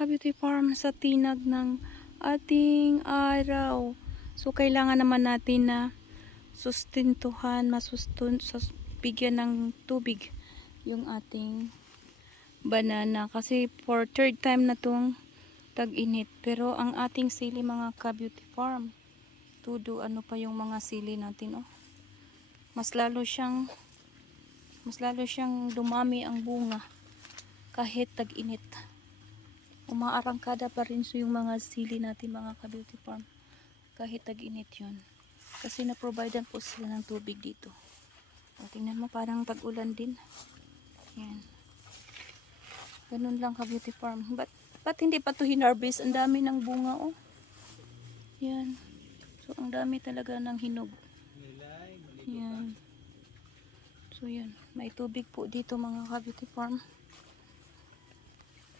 ka-beauty farm sa tinag ng ating araw. So, kailangan naman natin na sustintuhan, masustun, sus, bigyan ng tubig yung ating banana. Kasi for third time na tong tag-init. Pero ang ating sili mga ka-beauty farm, tudo ano pa yung mga sili natin oh. Mas lalo siyang mas lalo siyang dumami ang bunga kahit tag-init. Umaarangkada pa rin so yung mga sili natin mga ka-beauty farm kahit tag-init yun. Kasi na-providean po sila ng tubig dito. O, tingnan mo parang tag-ulan din. Yan. Ganun lang ka-beauty farm. Ba't, ba't hindi pa to hinarvest? Ang dami ng bunga oh. Yan. So ang dami talaga ng hinog. Yan. So yan. May tubig po dito mga ka-beauty farm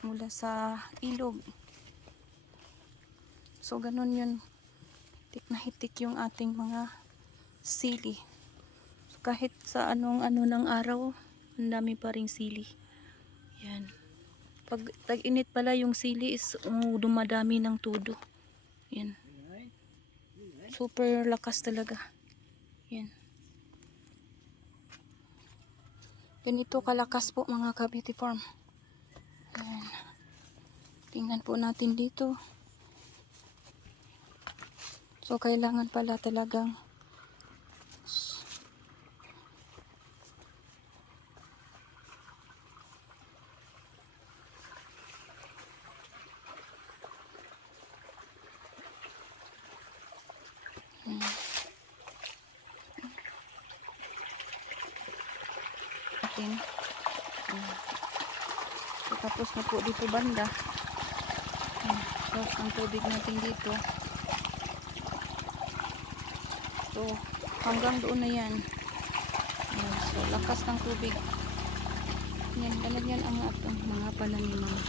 mula sa ilog. So, ganun yun. Hitik na hitik yung ating mga sili. So, kahit sa anong ano ng araw, ang dami pa ring sili. Yan. Pag tag-init pala yung sili is um, dumadami ng tudo. Yan. Super lakas talaga. Yan. Ganito kalakas po mga ka-beauty farm. Tingnan po natin dito. So, kailangan pala talagang Ayan. Atin. Ayan. So, tapos na po dito banda. Tapos ang tubig natin dito. So, hanggang doon na yan. Ayan, so, lakas ng tubig. Yan, ganun yan ang atong mga pananim mga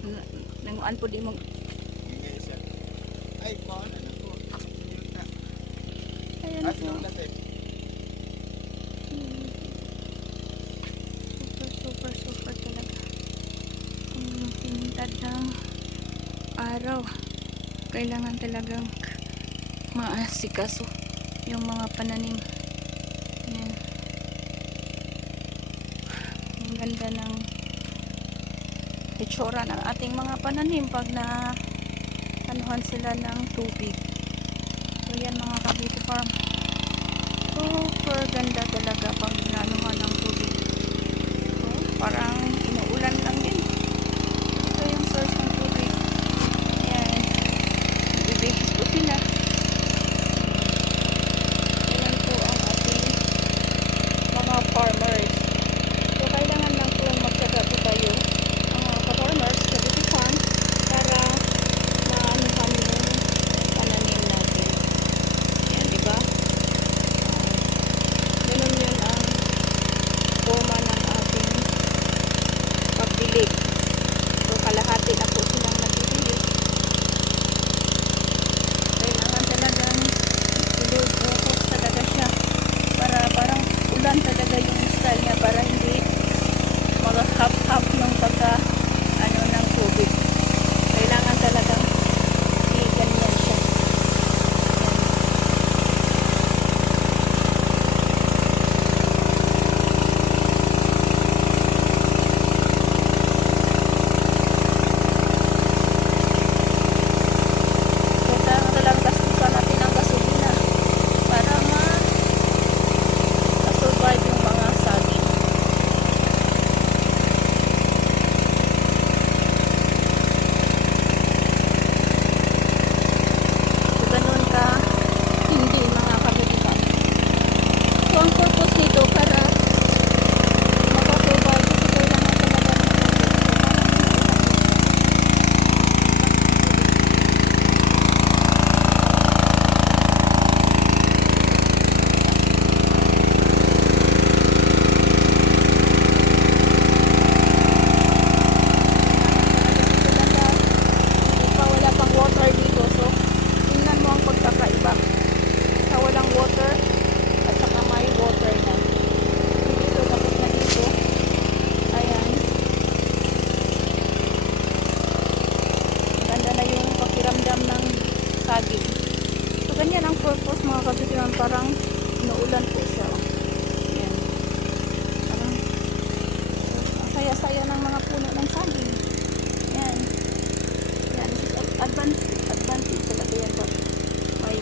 na- nanguan po di mo Ay, paano na po? ayan At po. yung lahat Hmm. Super, super, super talaga. Ang tintad ng araw. Kailangan talagang maasikaso yung mga pananim. Yan. Ang ganda ng itsura ng ating mga pananim pag na anuhan sila ng tubig. So yan mga kabiti farm. Super ganda talaga pag nanuhan ng tubig. So, parang niya para hindi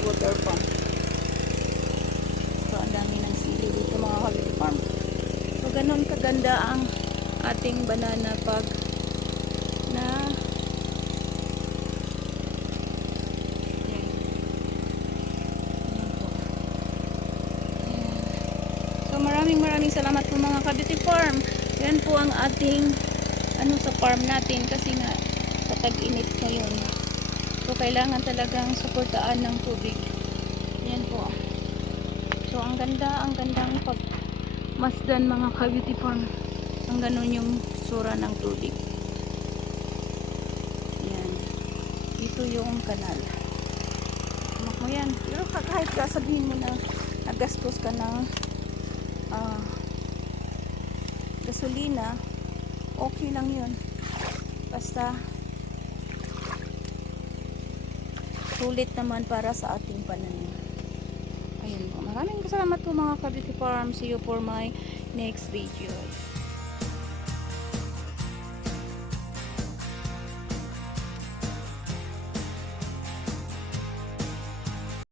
water pump. So, ang dami ng sili dito mga kabitiran farm. So, ganun kaganda ang ating banana pag na. So maraming maraming salamat po mga Kabiti Farm. Yan po ang ating ano sa farm natin kasi nga sa tag-init ngayon. So kailangan talagang suportaan ng tubig. Yan po. So ang ganda, ang gandang pag masdan mga Kabiti Farm. Ang ganun yung sura ng tubig. Yan. Ito yung kanal. Anak mo yan. Pero ka- kahit sasabihin mo na nagastos ka ng ah, gasolina, okay lang yun. Basta sulit naman para sa ating pananim. Ayun po. Maraming salamat po mga Kabiti Farm. See you for my next video.